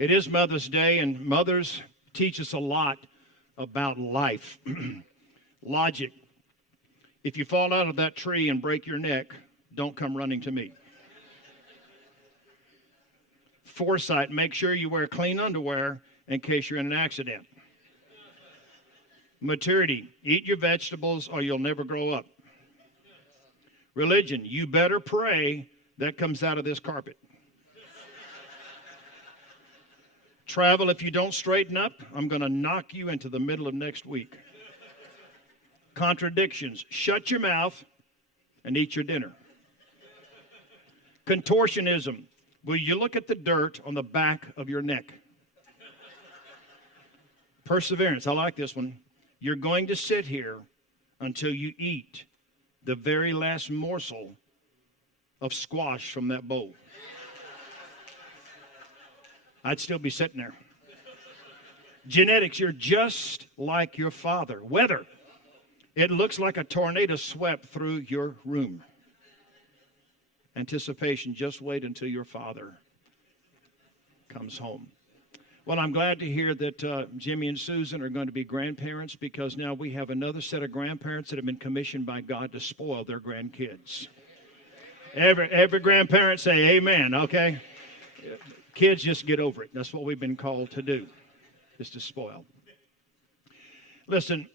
It is Mother's Day, and mothers teach us a lot about life. Logic. If you fall out of that tree and break your neck, don't come running to me. Foresight. Make sure you wear clean underwear in case you're in an accident. Maturity. Eat your vegetables or you'll never grow up. Religion. You better pray that comes out of this carpet. Travel, if you don't straighten up, I'm going to knock you into the middle of next week. Contradictions. Shut your mouth and eat your dinner. Contortionism. Will you look at the dirt on the back of your neck? Perseverance. I like this one. You're going to sit here until you eat the very last morsel of squash from that bowl. I'd still be sitting there. Genetics, you're just like your father. Weather, it looks like a tornado swept through your room. Anticipation, just wait until your father comes home. Well, I'm glad to hear that Jimmy and Susan are going to be grandparents, because now we have another set of grandparents that have been commissioned by God to spoil their grandkids. Every grandparent say amen, okay? Kids, just get over it. That's what we've been called to do, is to spoil. Listen,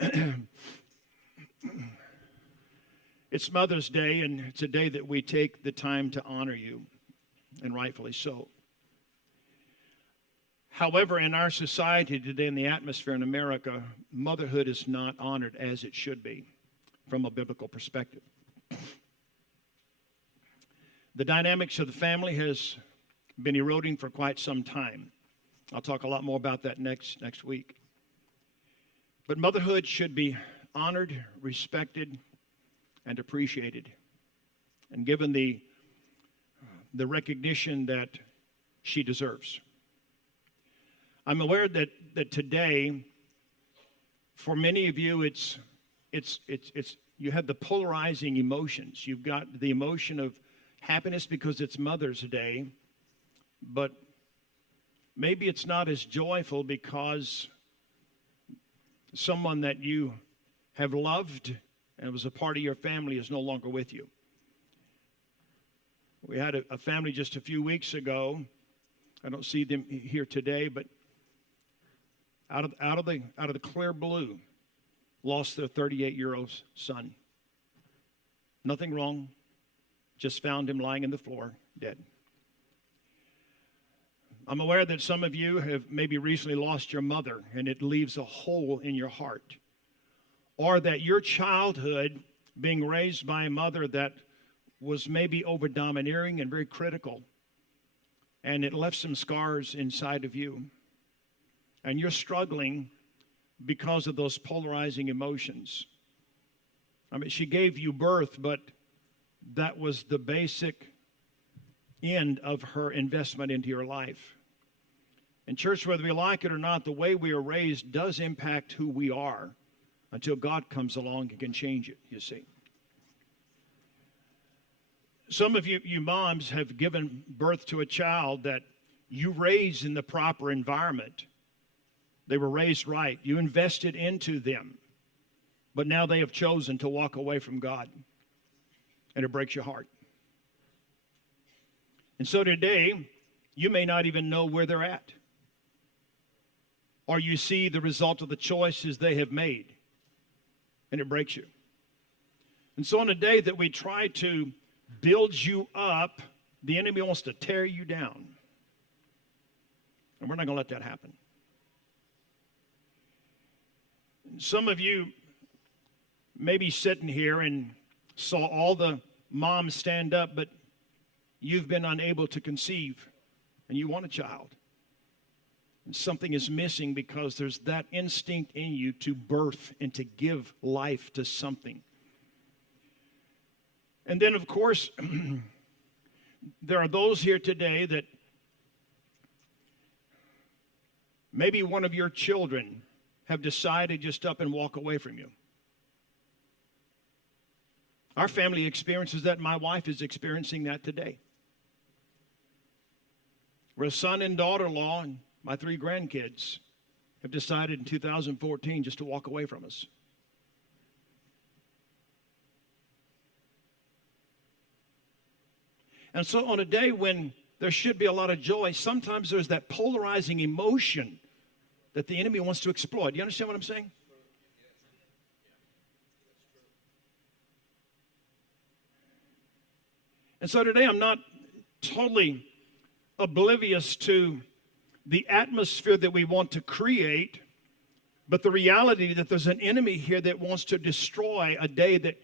it's Mother's Day, and it's a day that we take the time to honor you, and rightfully so. However, in our society today, in the atmosphere in America, motherhood is not honored as it should be from a biblical perspective. The dynamics of the family has been eroding for quite some time. I'll talk a lot more about that next week. But motherhood should be honored, respected, and appreciated, and given the recognition that she deserves. I'm aware that today, for many of you, it's you have the polarizing emotions. You've got the emotion of happiness because it's Mother's Day, but maybe it's not as joyful because someone that you have loved and was a part of your family is no longer with you. We had a family just a few weeks ago. I don't see them here today, but out of the clear blue, lost their 38-year-old son. Nothing wrong, just found him lying in the floor, dead. I'm aware that some of you have maybe recently lost your mother, and it leaves a hole in your heart. Or that your childhood, being raised by a mother that was maybe over-domineering and very critical, and it left some scars inside of you. And you're struggling because of those polarizing emotions. I mean, she gave you birth, but that was the basic end of her investment into your life. And church, whether we like it or not, the way we are raised does impact who we are until God comes along and can change it, you see. Some of you moms have given birth to a child that you raised in the proper environment. They were raised right. You invested into them. But now they have chosen to walk away from God. And it breaks your heart. And so today, you may not even know where they're at. Or you see the result of the choices they have made. And it breaks you. And so on a day that we try to build you up, the enemy wants to tear you down. And we're not going to let that happen. Some of you may be sitting here and saw all the moms stand up, but you've been unable to conceive, and you want a child. And something is missing because there's that instinct in you to birth and to give life to something. And then, of course, there are those here today that maybe one of your children have decided just up and walk away from you. Our family experiences that. My wife is experiencing that today. We're a son and daughter-in-law, and my 3 grandkids have decided in 2014 just to walk away from us. And so on a day when there should be a lot of joy, sometimes there's that polarizing emotion that the enemy wants to exploit. You understand what I'm saying? And so today I'm not totally oblivious to the atmosphere that we want to create, but the reality that there's an enemy here that wants to destroy a day that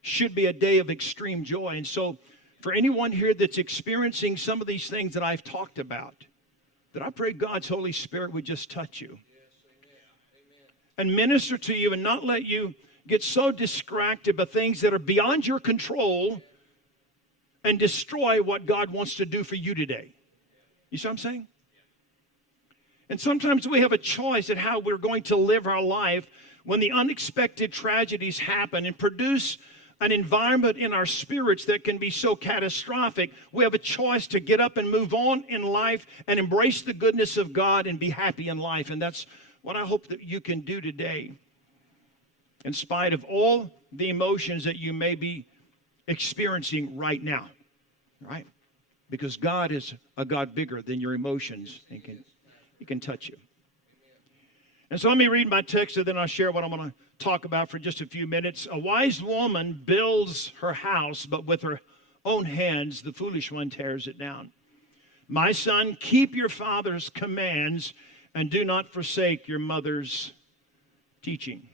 should be a day of extreme joy. And so for anyone here that's experiencing some of these things that I've talked about, that I pray God's Holy Spirit would just touch you. And minister to you and not let you get so distracted by things that are beyond your control and destroy what God wants to do for you today. You see what I'm saying? And sometimes we have a choice at how we're going to live our life when the unexpected tragedies happen and produce an environment in our spirits that can be so catastrophic. We have a choice to get up and move on in life and embrace the goodness of God and be happy in life. And that's what I hope that you can do today. In spite of all the emotions that you may be experiencing right now, right? Because God is a God bigger than your emotions and He can touch you. And so let me read my text and then I'll share what I'm going to talk about for just a few minutes. A wise woman builds her house, but with her own hands, the foolish one tears it down. My son, keep your father's commands and do not forsake your mother's teaching.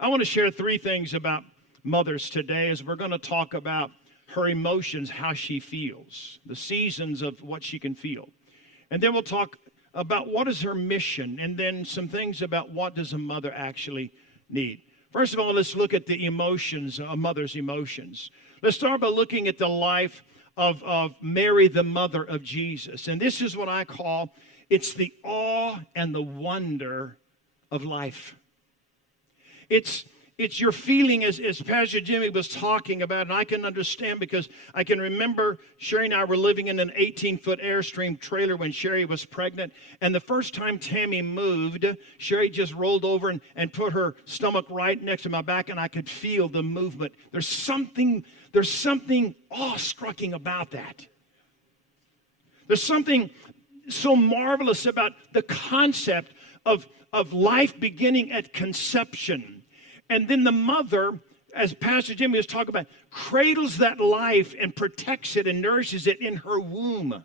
I want to share 3 things about mothers today as we're going to talk about her emotions, how she feels, the seasons of what she can feel. And then we'll talk about what is her mission, and then some things about what does a mother actually need. First of all, let's look at the emotions, a mother's emotions. Let's start by looking at the life of Mary, the mother of Jesus. And this is what I call, it's the awe and the wonder of life. It's your feeling as Pastor Jimmy was talking about, and I can understand because I can remember Sherry and I were living in an 18-foot Airstream trailer when Sherry was pregnant. And the first time Tammy moved, Sherry just rolled over and put her stomach right next to my back, and I could feel the movement. There's something awe-striking about that. There's something so marvelous about the concept of life beginning at conception. And then the mother, as Pastor Jimmy was talking about, cradles that life and protects it and nourishes it in her womb.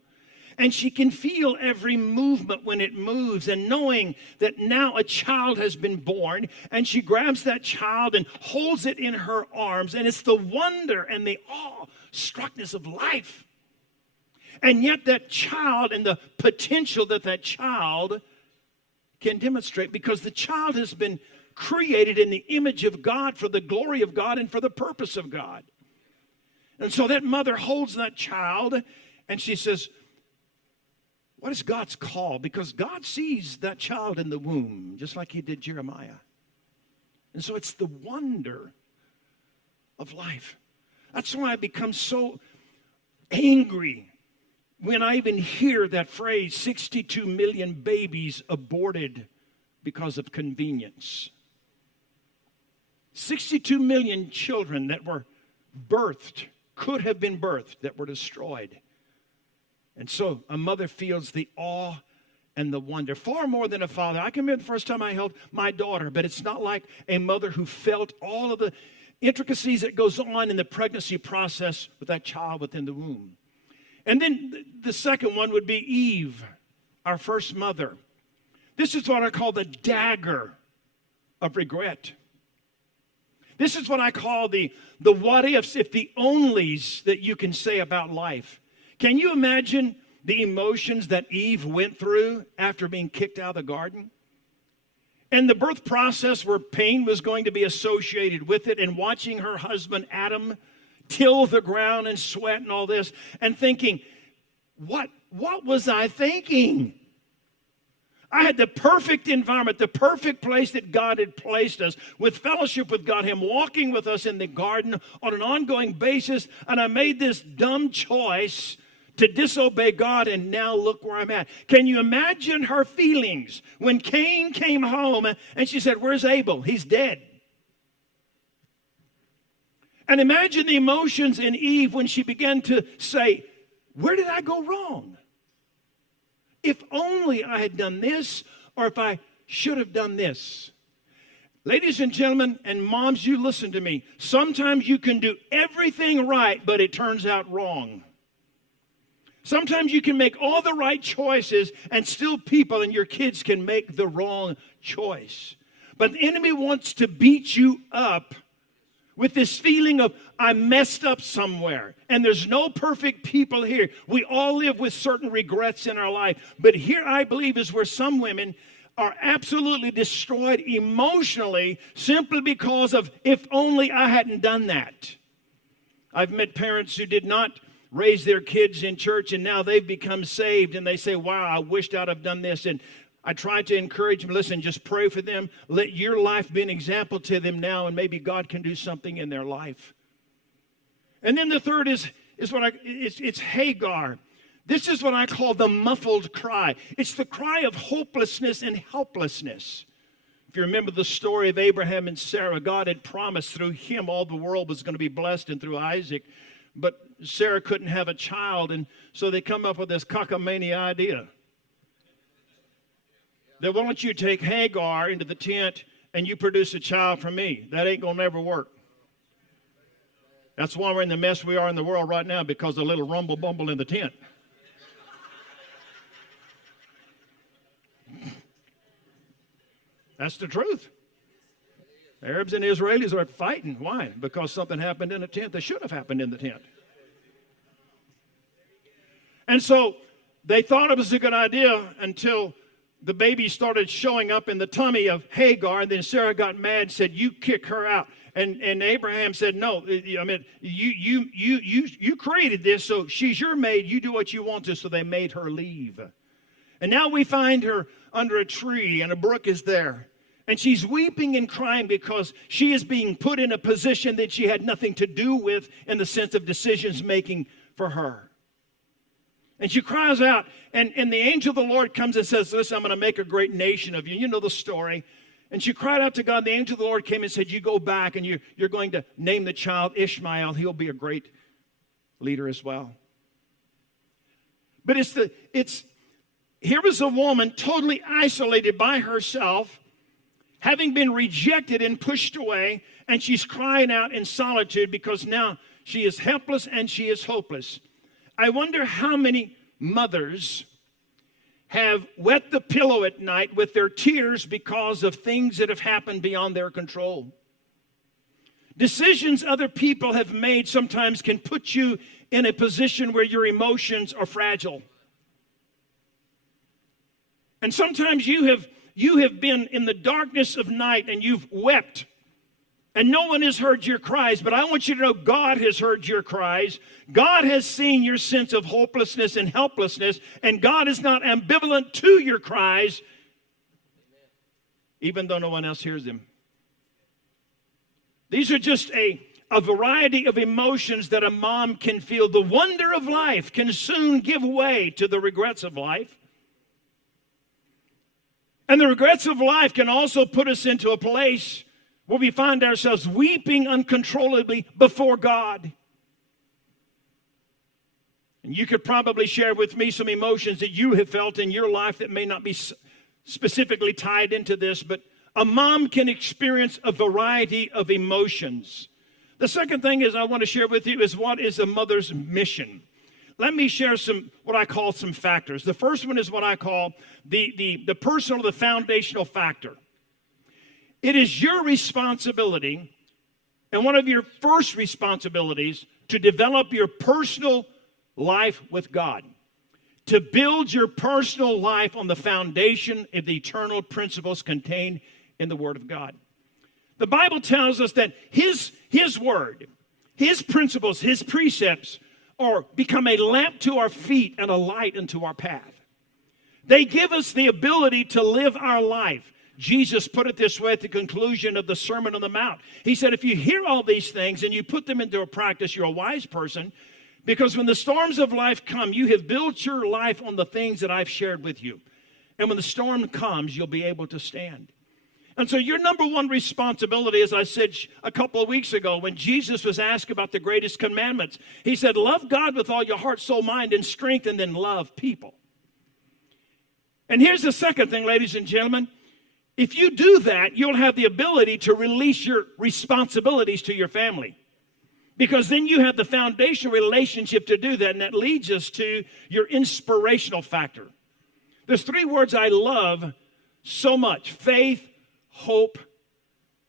And she can feel every movement when it moves, and knowing that now a child has been born, and she grabs that child and holds it in her arms, and it's the wonder and the awe-struckness of life. And yet that child and the potential that child can demonstrate, because the child has been created in the image of God for the glory of God and for the purpose of God. And so that mother holds that child and she says, what is God's call? Because God sees that child in the womb, just like He did Jeremiah. And so it's the wonder of life. That's why I become so angry when I even hear that phrase, 62 million babies aborted because of convenience. 62 million children that were birthed, could have been birthed, that were destroyed. And so a mother feels the awe and the wonder, far more than a father. I can remember the first time I held my daughter, but it's not like a mother who felt all of the intricacies that goes on in the pregnancy process with that child within the womb. And then the second one would be Eve, our first mother. This is what I call the dagger of regret. This is what I call the what ifs, if the onlys that you can say about life. Can you imagine the emotions that Eve went through after being kicked out of the garden? And the birth process where pain was going to be associated with it, and watching her husband Adam till the ground and sweat and all this, and thinking, what was I thinking? I had the perfect environment, the perfect place that God had placed us, with fellowship with God, Him walking with us in the garden on an ongoing basis, and I made this dumb choice to disobey God, and now look where I'm at. Can you imagine her feelings when Cain came home and she said, where's Abel? He's dead. And imagine the emotions in Eve when she began to say, where did I go wrong? If only I had done this, or if I should have done this. Ladies and gentlemen, and moms, you listen to me. Sometimes you can do everything right, but it turns out wrong. Sometimes you can make all the right choices, and still people and your kids can make the wrong choice. But the enemy wants to beat you up with this feeling of, I messed up somewhere. And there's no perfect people here. We all live with certain regrets in our life. But here, I believe, is where some women are absolutely destroyed emotionally simply because of, if only I hadn't done that. I've met parents who did not raise their kids in church, and now they've become saved, and they say, wow, I wished I'd have done this. And I try to encourage them, listen, just pray for them. Let your life be an example to them now, and maybe God can do something in their life. And then the third is it's Hagar. This is what I call the muffled cry. It's the cry of hopelessness and helplessness. If you remember the story of Abraham and Sarah, God had promised through him all the world was going to be blessed, and through Isaac. But Sarah couldn't have a child, and so they come up with this cockamamie idea. That why don't you take Hagar into the tent and you produce a child for me? That ain't going to never work. That's why we're in the mess we are in the world right now, because of a little rumble bumble in the tent. That's the truth. Arabs and Israelis are fighting. Why? Because something happened in the tent that should have happened in the tent. And so they thought it was a good idea until the baby started showing up in the tummy of Hagar, and then Sarah got mad and said, you kick her out. And Abraham said, no, I mean, you created this, so she's your maid. You do what you want to. So they made her leave. And now we find her under a tree, and a brook is there. And she's weeping and crying because she is being put in a position that she had nothing to do with in the sense of decisions making for her. And she cries out, and the angel of the Lord comes and says, listen, I'm going to make a great nation of you. You know the story. And she cried out to God. The angel of the Lord came and said, you go back and you're going to name the child Ishmael. He'll be a great leader as well. But here was a woman totally isolated by herself, having been rejected and pushed away, and she's crying out in solitude because now she is helpless and she is hopeless. I wonder how many mothers have wet the pillow at night with their tears because of things that have happened beyond their control. Decisions other people have made sometimes can put you in a position where your emotions are fragile. And sometimes you have been in the darkness of night and you've wept. And no one has heard your cries, but I want you to know God has heard your cries. God has seen your sense of hopelessness and helplessness, and God is not ambivalent to your cries, even though no one else hears them. These are just a variety of emotions that a mom can feel. The wonder of life can soon give way to the regrets of life. And the regrets of life can also put us into a place where we find ourselves weeping uncontrollably before God. And you could probably share with me some emotions that you have felt in your life that may not be specifically tied into this, but a mom can experience a variety of emotions. The second thing is I want to share with you is what is a mother's mission. Let me share what I call some factors. The first one is what I call the personal, the foundational factor. It is your responsibility, and one of your first responsibilities, to develop your personal life with God. To build your personal life on the foundation of the eternal principles contained in the Word of God. The Bible tells us that His Word, His principles, His precepts become a lamp to our feet and a light unto our path. They give us the ability to live our life. Jesus put it this way at the conclusion of the Sermon on the Mount. He said, if you hear all these things and you put them into a practice, you're a wise person. Because when the storms of life come, you have built your life on the things that I've shared with you. And when the storm comes, you'll be able to stand. And so your number one responsibility, as I said a couple of weeks ago, when Jesus was asked about the greatest commandments, he said, love God with all your heart, soul, mind, and strength, and then love people. And here's the second thing, ladies and gentlemen. If you do that, you'll have the ability to release your responsibilities to your family. Because then you have the foundational relationship to do that, and that leads us to your inspirational factor. There's three words I love so much: faith, hope,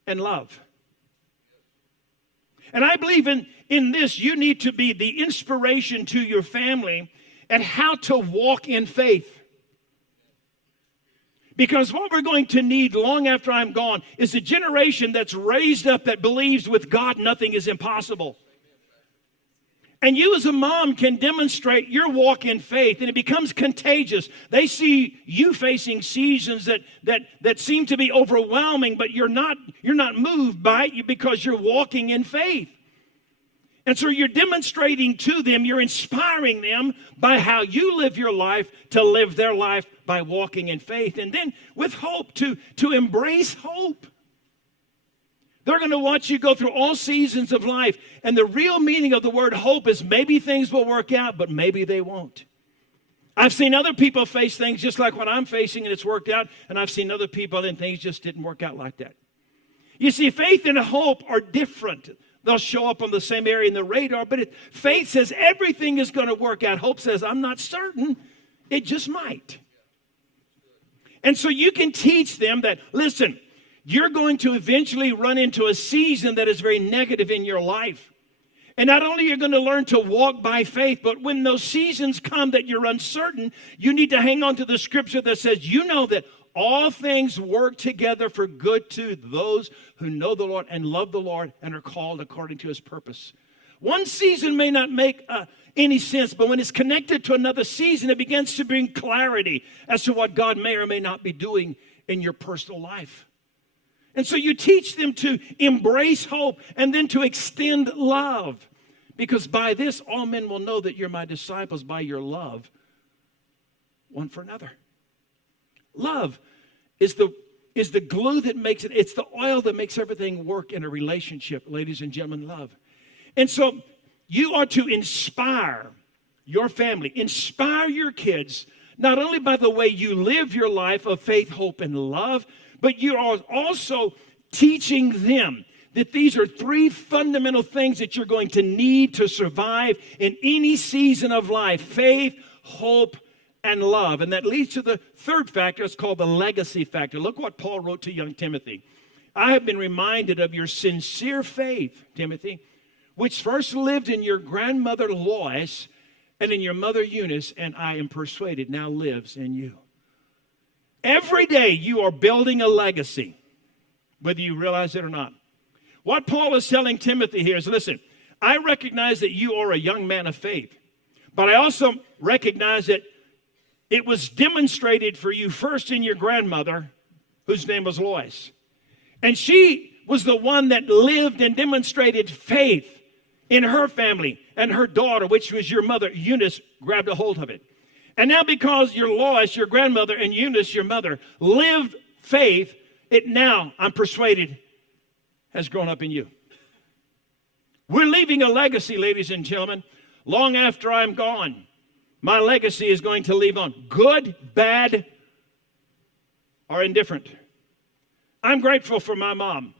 and love. And I believe in this, you need to be the inspiration to your family and how to walk in faith. Because what we're going to need long after I'm gone is a generation that's raised up that believes with God nothing is impossible. And you as a mom can demonstrate your walk in faith, and it becomes contagious. They see you facing seasons that seem to be overwhelming, but you're not moved by it because you're walking in faith. And so you're demonstrating to them, you're inspiring them by how you live your life to live their life by walking in faith. And then with hope, to embrace hope. They're going to watch you go through all seasons of life. And the real meaning of the word hope is maybe things will work out, but maybe they won't. I've seen other people face things just like what I'm facing and it's worked out. And I've seen other people and things just didn't work out like that. You see, faith and hope are different. They'll show up on the same area in the radar, but faith says everything is going to work out. Hope says, I'm not certain. It just might. And so you can teach them that, listen, you're going to eventually run into a season that is very negative in your life. And not only are you going to learn to walk by faith, but when those seasons come that you're uncertain, you need to hang on to the scripture that says, you know that all things work together for good to those who know the Lord and love the Lord and are called according to his purpose. One season may not make any sense, but when it's connected to another season, it begins to bring clarity as to what God may or may not be doing in your personal life. And so you teach them to embrace hope and then to extend love. Because by this, all men will know that you're my disciples, by your love one for another. Love is the glue that makes it, it's the oil that makes everything work in a relationship, ladies and gentlemen, love. And so you are to inspire your family, inspire your kids, not only by the way you live your life of faith, hope, and love, but you are also teaching them that these are three fundamental things that you're going to need to survive in any season of life: faith, hope, and love. And that leads to the third factor. It's called the legacy factor. Look what Paul wrote to young Timothy. I have been reminded of your sincere faith, Timothy, which first lived in your grandmother Lois and in your mother Eunice, and I am persuaded now lives in you. Every day you are building a legacy, whether you realize it or not. What Paul is telling Timothy here is, listen, I recognize that you are a young man of faith, but I also recognize that it was demonstrated for you first in your grandmother, whose name was Lois. And she was the one that lived and demonstrated faith in her family, and her daughter, which was your mother, Eunice, grabbed a hold of it. And now because your Lois, your grandmother, and Eunice, your mother, lived faith, it now, I'm persuaded, has grown up in you. We're leaving a legacy, ladies and gentlemen. Long after I'm gone, my legacy is going to leave on good, bad, or indifferent. I'm grateful for my mom.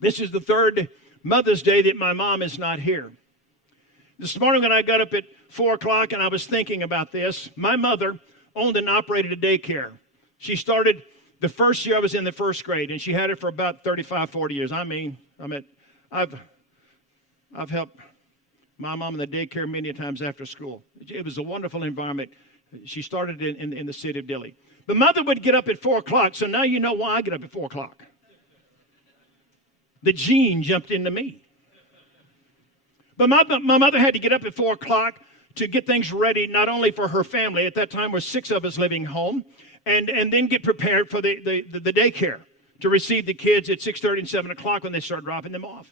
This is the third Mother's Day that my mom is not here. This morning when I got up at 4 o'clock and I was thinking about this, my mother owned and operated a daycare. She started the first year I was in the first grade, and she had it for about 35, 40 years. I've helped my mom in the daycare many times after school. It was a wonderful environment. She started in the city of Dilley. But mother would get up at 4 o'clock, so now you know why I get up at 4 o'clock. The gene jumped into me. But my mother had to get up at 4 o'clock to get things ready, not only for her family. At that time, there were 6 of us living home, and then get prepared for the daycare to receive the kids at 6:30 and 7 o'clock when they start dropping them off.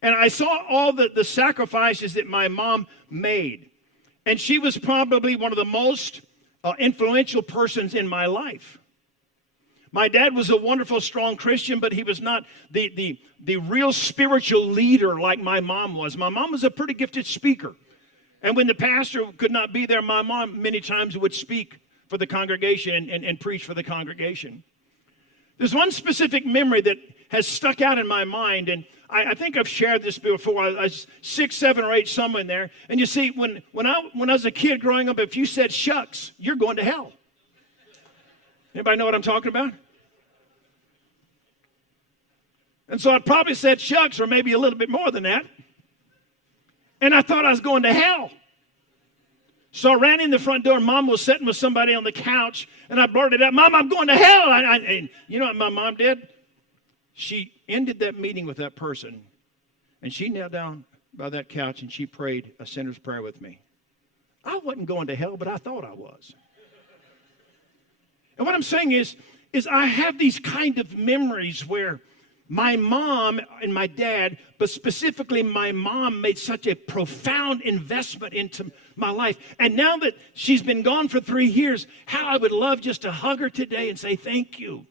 And I saw all the sacrifices that my mom made. And she was probably one of the most influential persons in my life. My dad was a wonderful, strong Christian, but he was not the real spiritual leader like my mom was. My mom was a pretty gifted speaker. And when the pastor could not be there, my mom many times would speak for the congregation and preach for the congregation. There's one specific memory that has stuck out in my mind, and I think I've shared this before. I was 6, 7, or 8, somewhere in there. And you see, when I was a kid growing up, if you said shucks, you're going to hell. Anybody know what I'm talking about? And so I probably said shucks, or maybe a little bit more than that. And I thought I was going to hell. So I ran in the front door. Mom was sitting with somebody on the couch, and I blurted out, "Mom, I'm going to hell." And you know what my mom did? She ended that meeting with that person, and she knelt down by that couch, and she prayed a sinner's prayer with me. I wasn't going to hell, but I thought I was. And what I'm saying is I have these kind of memories where my mom and my dad, but specifically my mom, made such a profound investment into my life. And now that she's been gone for 3 years, how I would love just to hug her today and say thank you.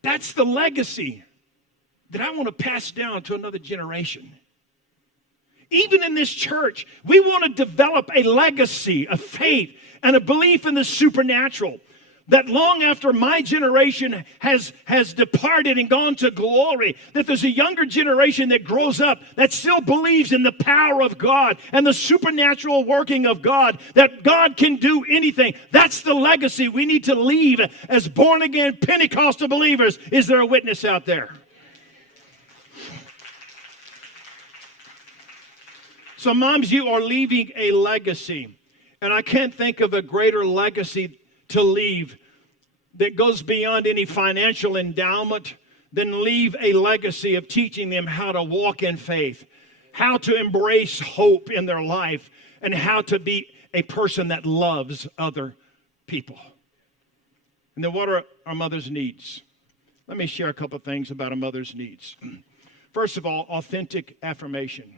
That's the legacy that I want to pass down to another generation. Even in this church, we want to develop a legacy of faith and a belief in the supernatural, that long after my generation has departed and gone to glory, that there's a younger generation that grows up that still believes in the power of God and the supernatural working of God, that God can do anything. That's the legacy we need to leave as born-again Pentecostal believers. Is there a witness out there? So moms, you are leaving a legacy. And I can't think of a greater legacy to leave that goes beyond any financial endowment than leave a legacy of teaching them how to walk in faith, how to embrace hope in their life, and how to be a person that loves other people. And then what are our mother's needs? Let me share a couple of things about a mother's needs. First of all, authentic affirmation.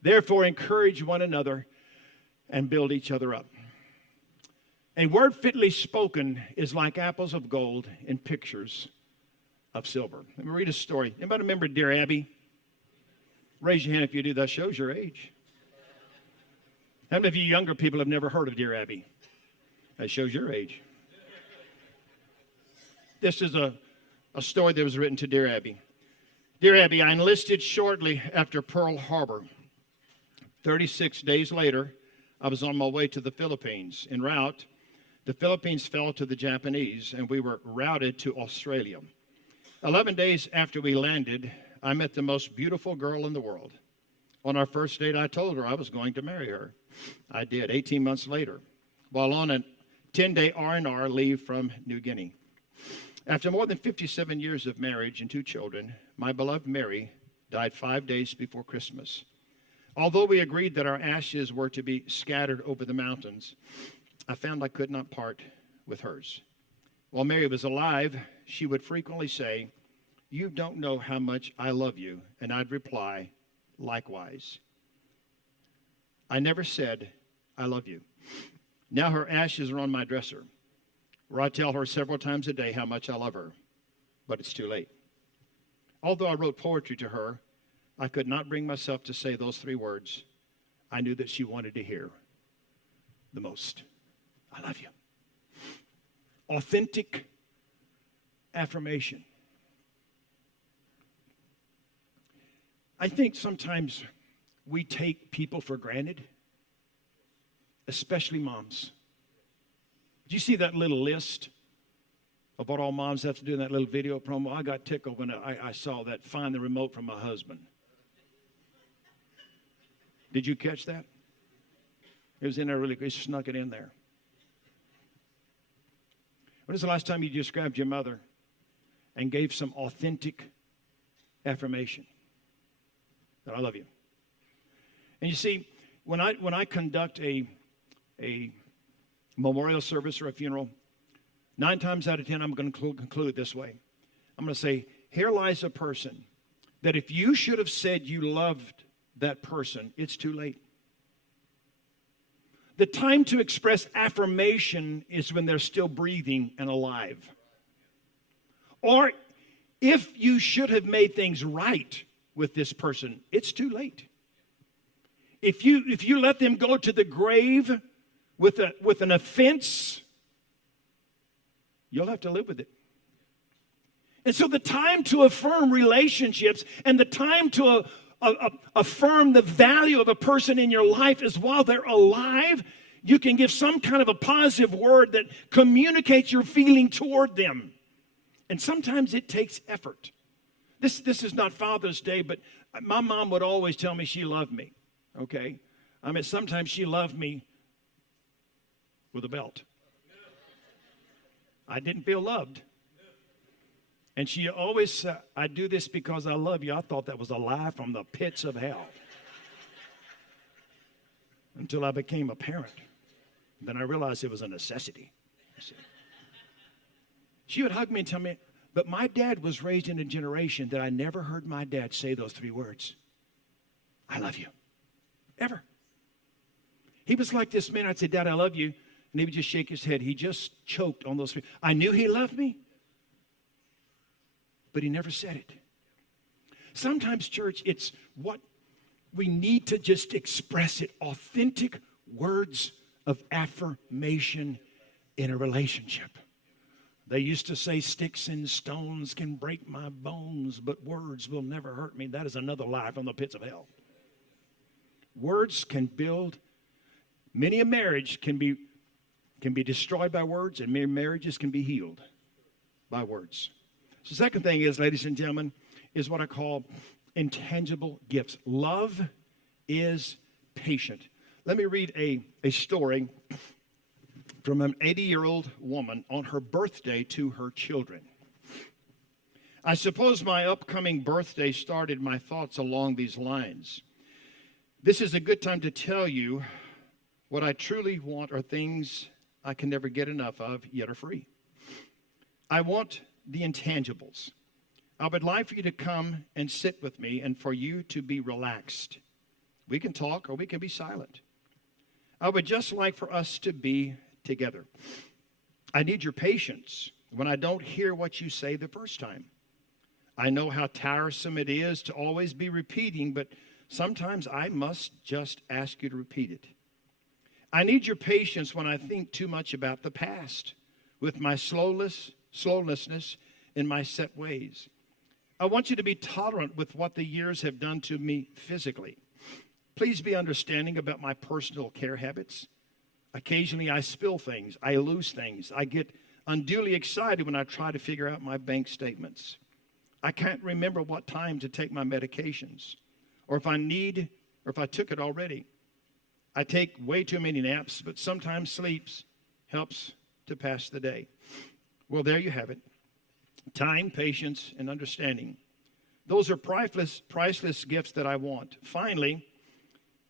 Therefore, encourage one another and build each other up. A word fitly spoken is like apples of gold in pictures of silver. Let me read a story. Anybody remember Dear Abby? Raise your hand if you do. That shows your age. How many of you younger people have never heard of Dear Abby? That shows your age. This is a story that was written to Dear Abby. Dear Abby, I enlisted shortly after Pearl Harbor. 36 days later, I was on my way to the Philippines. En route, the Philippines fell to the Japanese, and we were routed to Australia. 11 days after we landed, I met the most beautiful girl in the world. On our first date, I told her I was going to marry her. I did, 18 months later, while on a 10-day R&R leave from New Guinea. After more than 57 years of marriage and 2 children, my beloved Mary died 5 days before Christmas. Although we agreed that our ashes were to be scattered over the mountains, I found I could not part with hers. While Mary was alive, she would frequently say, "You don't know how much I love you," and I'd reply, "Likewise." I never said, "I love you." Now her ashes are on my dresser, where I tell her several times a day how much I love her, but it's too late. Although I wrote poetry to her, I could not bring myself to say those 3 words I knew that she wanted to hear the most. I love you. Authentic affirmation. I think sometimes we take people for granted, especially moms. Do you see that little list of what all moms have to do in that little video promo? I got tickled when I saw that, find the remote from my husband. Did you catch that? It was in there really quick. He snuck it in there. When was the last time you just grabbed your mother and gave some authentic affirmation that I love you? And you see, when I conduct a memorial service or a funeral, 9 times out of 10, I'm going to conclude it this way. I'm going to say, here lies a person that if you should have said you loved that person, it's too late. The time to express affirmation is when they're still breathing and alive. Or if you should have made things right with this person, it's too late. If you let them go to the grave with an offense, you'll have to live with it. And so the time to affirm relationships and the time to affirm the value of a person in your life is while they're alive. You can give some kind of a positive word that communicates your feeling toward them. And sometimes it takes effort. This is not Father's Day, but my mom would always tell me she loved me, okay? I mean, sometimes she loved me with a belt. I didn't feel loved. And she always said, I do this because I love you. I thought that was a lie from the pits of hell. Until I became a parent. Then I realized it was a necessity. She would hug me and tell me, but my dad was raised in a generation that I never heard my dad say those 3 words. I love you. Ever. He was like this man. I'd say, Dad, I love you. And he would just shake his head. He just choked on those 3. I knew he loved me. But he never said it. Sometimes, church, it's what we need to just express it. Authentic words of affirmation in a relationship. They used to say sticks and stones can break my bones, but words will never hurt me. That is another lie from the pits of hell. Words can build. Many a marriage can be destroyed by words, and many marriages can be healed by words. The second thing is, ladies and gentlemen, is what I call intangible gifts. Love is patient. Let me read a story from an 80-year-old woman on her birthday to her children. I suppose my upcoming birthday started my thoughts along these lines. This is a good time to tell you what I truly want are things I can never get enough of, yet are free. I want the intangibles. I would like for you to come and sit with me and for you to be relaxed. We can talk or we can be silent. I would just like for us to be together. I need your patience when I don't hear what you say the first time. I know how tiresome it is to always be repeating, but sometimes I must just ask you to repeat it. I need your patience when I think too much about the past with my slowness in my set ways. I want you to be tolerant with what the years have done to me physically. Please be understanding about my personal care habits. Occasionally I spill things, I lose things. I get unduly excited when I try to figure out my bank statements. I can't remember what time to take my medications, or if I took it already. I take way too many naps, but sometimes sleep helps to pass the day. Well, there you have it. Time, patience, and understanding. Those are priceless gifts that I want. Finally,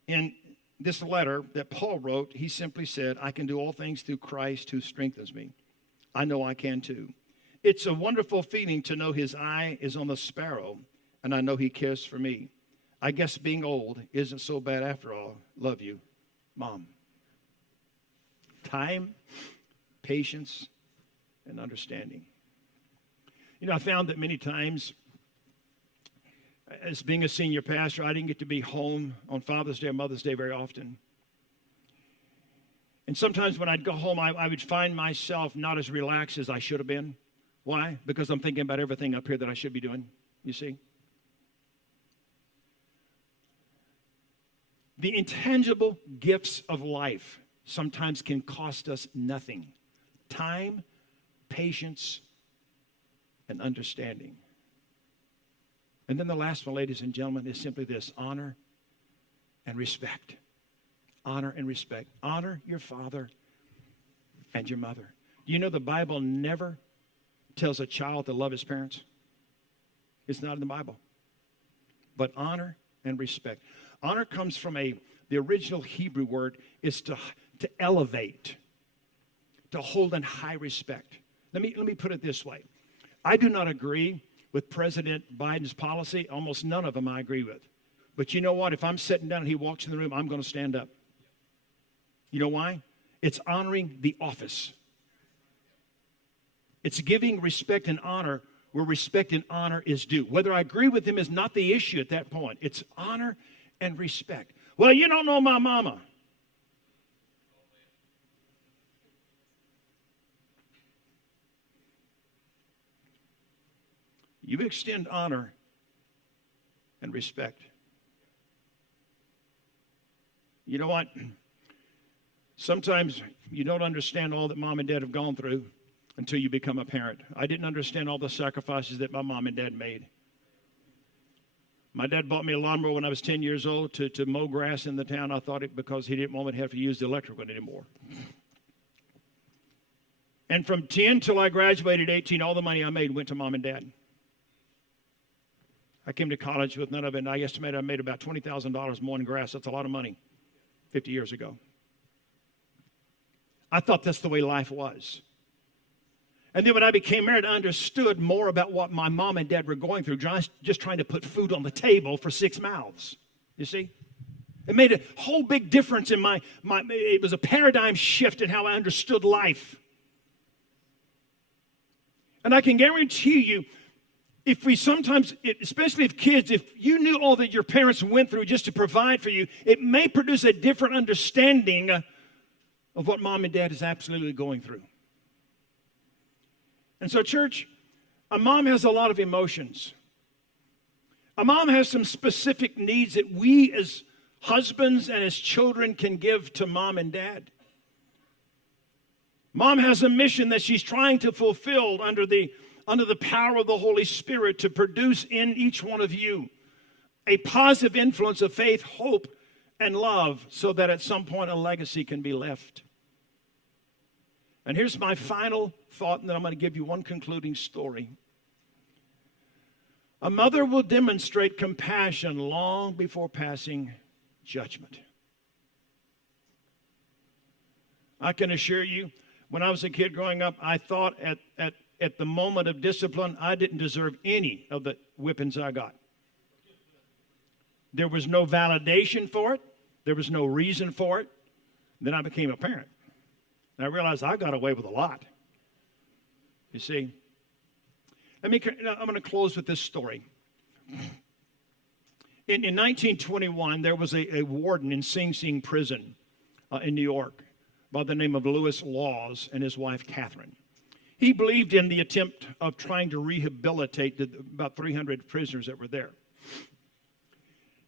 in this letter that Paul wrote, he simply said, I can do all things through Christ who strengthens me. I know I can too. It's a wonderful feeling to know his eye is on the sparrow, and I know he cares for me. I guess being old isn't so bad after all. Love you, Mom. Time, patience, and understanding. You know, I found that many times, as being a senior pastor, I didn't get to be home on Father's Day or Mother's Day very often. And sometimes when I'd go home, I would find myself not as relaxed as I should have been. Why? Because I'm thinking about everything up here that I should be doing, you see. The intangible gifts of life sometimes can cost us nothing. Time, patience, and understanding. And then the last one, ladies and gentlemen, is simply this: honor and respect. Honor and respect. Honor your father and your mother. Do you know the Bible never tells a child to love his parents? It's not in the Bible. But honor and respect. Honor comes from the original Hebrew word is to elevate, to hold in high respect. Let me put it this way. I do not agree with President Biden's policy. Almost none of them I agree with. But you know what? If I'm sitting down and he walks in the room, I'm going to stand up. You know why? It's honoring the office. It's giving respect and honor where respect and honor is due. Whether I agree with him is not the issue at that point. It's honor and respect. Well, you don't know my mama. You extend honor and respect. You know what? Sometimes you don't understand all that mom and dad have gone through until you become a parent. I didn't understand all the sacrifices that my mom and dad made. My dad bought me a lawnmower when I was 10 years old to mow grass in the town. I thought it because he didn't want me to have to use the electric one anymore. And from 10 till I graduated 18, all the money I made went to mom and dad. I came to college with none of it, and I estimate I made about $20,000 more in grass. That's a lot of money 50 years ago. I thought that's the way life was. And then when I became married, I understood more about what my mom and dad were going through, just trying to put food on the table for 6 mouths. You see? It made a whole big difference in it was a paradigm shift in how I understood life. And I can guarantee you, if we sometimes, especially if kids, if you knew all that your parents went through just to provide for you, it may produce a different understanding of what mom and dad is absolutely going through. And so, church, a mom has a lot of emotions. A mom has some specific needs that we as husbands and as children can give to mom and dad. Mom has a mission that she's trying to fulfill under the power of the Holy Spirit to produce in each one of you a positive influence of faith, hope, and love so that at some point a legacy can be left. And here's my final thought, and then I'm going to give you one concluding story. A mother will demonstrate compassion long before passing judgment. I can assure you, when I was a kid growing up, I thought at the moment of discipline, I didn't deserve any of the whippings I got. There was no validation for it. There was no reason for it. Then I became a parent. And I realized I got away with a lot. You see? I'm going to close with this story. In 1921, there was a warden in Sing Sing prison in New York by the name of Lewis Laws and his wife, Catherine. He believed in the attempt of trying to rehabilitate about 300 prisoners that were there.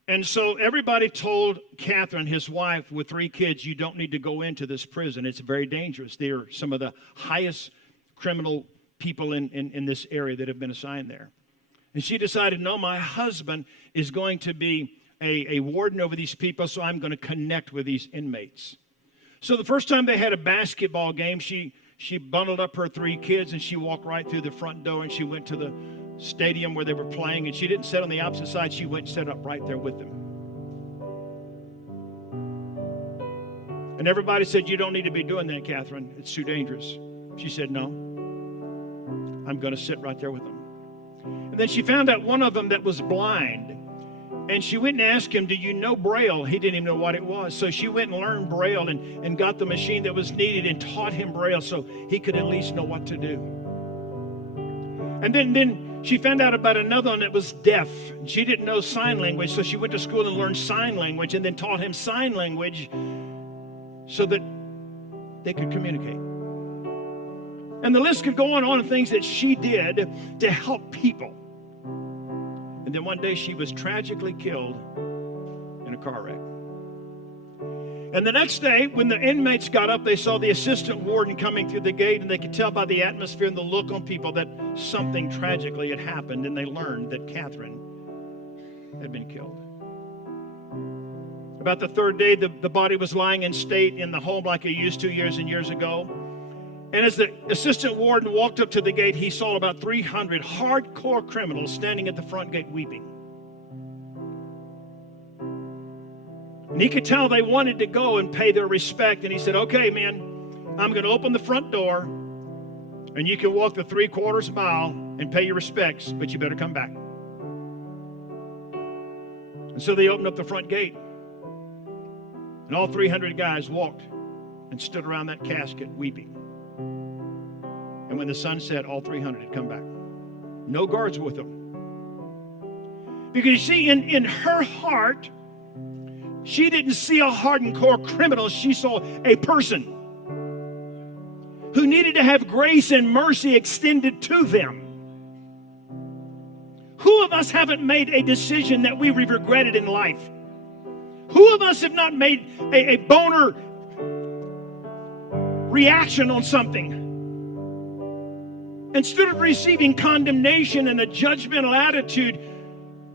And so everybody told Catherine, his wife, with 3 kids, you don't need to go into this prison. It's very dangerous. They're some of the highest criminal people in this area that have been assigned there. And she decided, no, my husband is going to be a warden over these people, so I'm going to connect with these inmates. So the first time they had a basketball game, she bundled up her 3 kids and she walked right through the front door and she went to the stadium where they were playing, and she didn't sit on the opposite side. She went and sat up right there with them. And everybody said, you don't need to be doing that, Catherine. It's too dangerous. She said, no, I'm going to sit right there with them. And then she found out one of them that was blind. And she went and asked him, do you know Braille? He didn't even know what it was. So she went and learned Braille and got the machine that was needed and taught him Braille so he could at least know what to do. And then she found out about another one that was deaf. She didn't know sign language, so she went to school and learned sign language and then taught him sign language so that they could communicate. And the list could go on of things that she did to help people. And then one day she was tragically killed in a car wreck. And the next day, when the inmates got up, they saw the assistant warden coming through the gate, and they could tell by the atmosphere and the look on people that something tragically had happened, and they learned that Catherine had been killed. About the 3rd day, the body was lying in state in the home like it used to years and years ago. And as the assistant warden walked up to the gate, he saw about 300 hardcore criminals standing at the front gate weeping. And he could tell they wanted to go and pay their respect. And he said, okay, man, I'm going to open the front door. And you can walk the 3/4 mile and pay your respects, but you better come back. And so they opened up the front gate. And all 300 guys walked and stood around that casket weeping. And when the sun set, all 300 had come back. No guards with them. Because you see, in her heart, she didn't see a hardened core criminal. She saw a person who needed to have grace and mercy extended to them. Who of us haven't made a decision that we regretted in life? Who of us have not made a boner reaction on something? Instead of receiving condemnation and a judgmental attitude,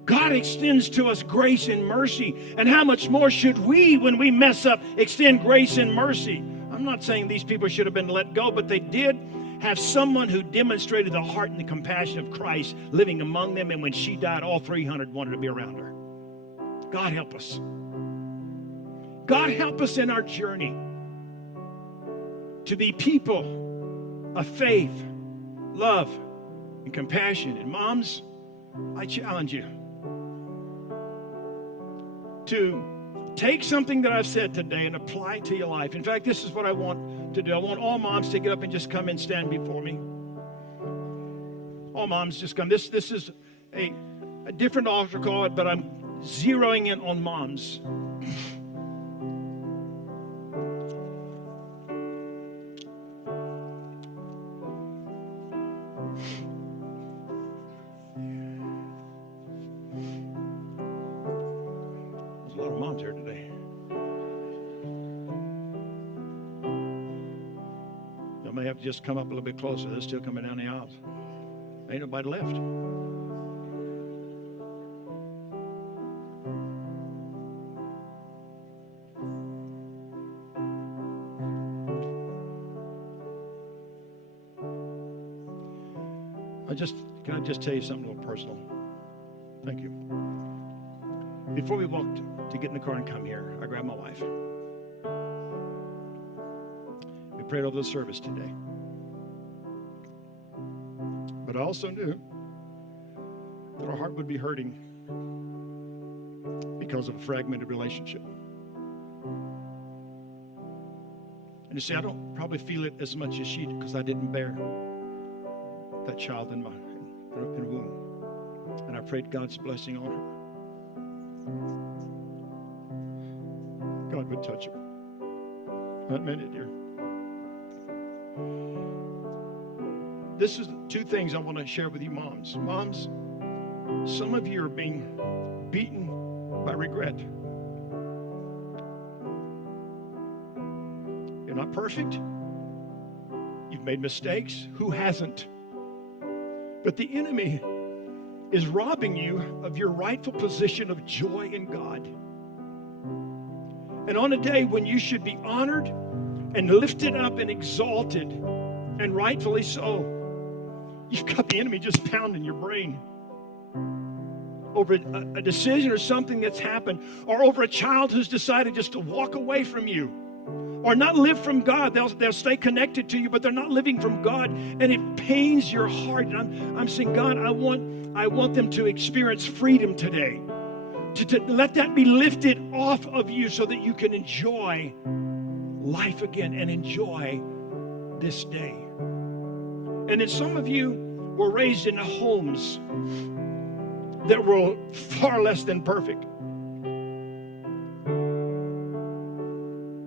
God extends to us grace and mercy. And how much more should we, when we mess up, extend grace and mercy? I'm not saying these people should have been let go, but they did have someone who demonstrated the heart and the compassion of Christ living among them. And when she died, all 300 wanted to be around her. God help us. God help us in our journey to be people of faith, love, and compassion. And moms, I challenge you to take something that I've said today and apply it to your life. In fact, this is what I want to do. I want all moms to get up and just come and stand before me. All moms just come. This is a different altar call, but I'm zeroing in on moms. There's a lot of moms here today. You may have to just come up a little bit closer. They're still coming down the aisles. Ain't nobody left. Can I just tell you something a little personal? Thank you. Before we walked to get in the car and come here, I grabbed my wife. We prayed over the service today. But I also knew that our heart would be hurting because of a fragmented relationship. And you see, I don't probably feel it as much as she did because I didn't bear that child in womb. And I prayed God's blessing on her. God would touch her. I meant it, dear. This is two things I want to share with you, moms. Moms, some of you are being beaten by regret. You're not perfect. You've made mistakes. Who hasn't? But the enemy is robbing you of your rightful position of joy in God. And on a day when you should be honored and lifted up and exalted, and rightfully so, you've got the enemy just pounding your brain over a decision or something that's happened, or over a child who's decided just to walk away from you, or not live from God. They'll stay connected to you, but they're not living from God, and it pains your heart. And I'm saying, God, I want them to experience freedom today, to let that be lifted off of you so that you can enjoy life again and enjoy this day. And then some of you were raised in homes that were far less than perfect.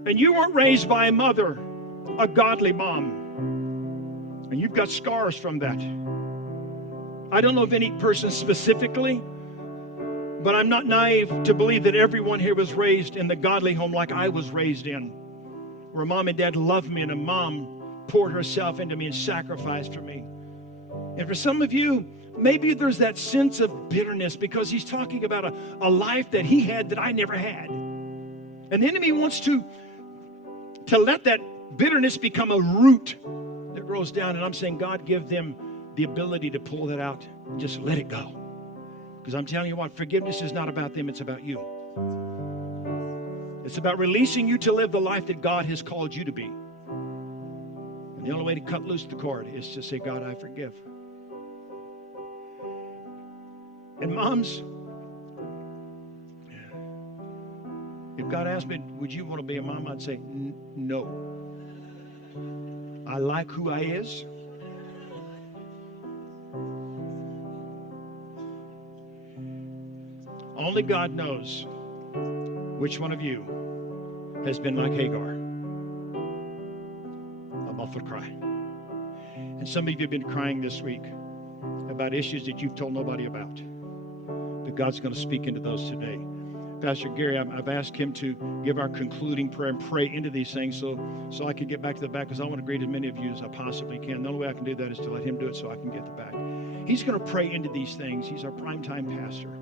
And you weren't raised by a mother, a godly mom. And you've got scars from that. I don't know of any person specifically, but I'm not naive to believe that everyone here was raised in the godly home like I was raised in, where mom and dad loved me and a mom poured herself into me and sacrificed for me. And for some of you, maybe there's that sense of bitterness because he's talking about a life that he had that I never had. And the enemy wants to let that bitterness become a root that grows down. And I'm saying, God, give them the ability to pull that out and just let it go. Because I'm telling you what, forgiveness is not about them, it's about you. It's about releasing you to live the life that God has called you to be. And The only way to cut loose the cord is to say, God, I forgive. And moms, if God asked me, would you want to be a mom? I'd say, no. I like who I is. Only God knows which one of you has been like Hagar. I'm off to cry. And some of you have been crying this week about issues that you've told nobody about. But God's going to speak into those today. Pastor Gary, I've asked him to give our concluding prayer and pray into these things so I can get back to the back, because I want to greet as many of you as I possibly can. The only way I can do that is to let him do it so I can get the back. He's going to pray into these things. He's our primetime pastor.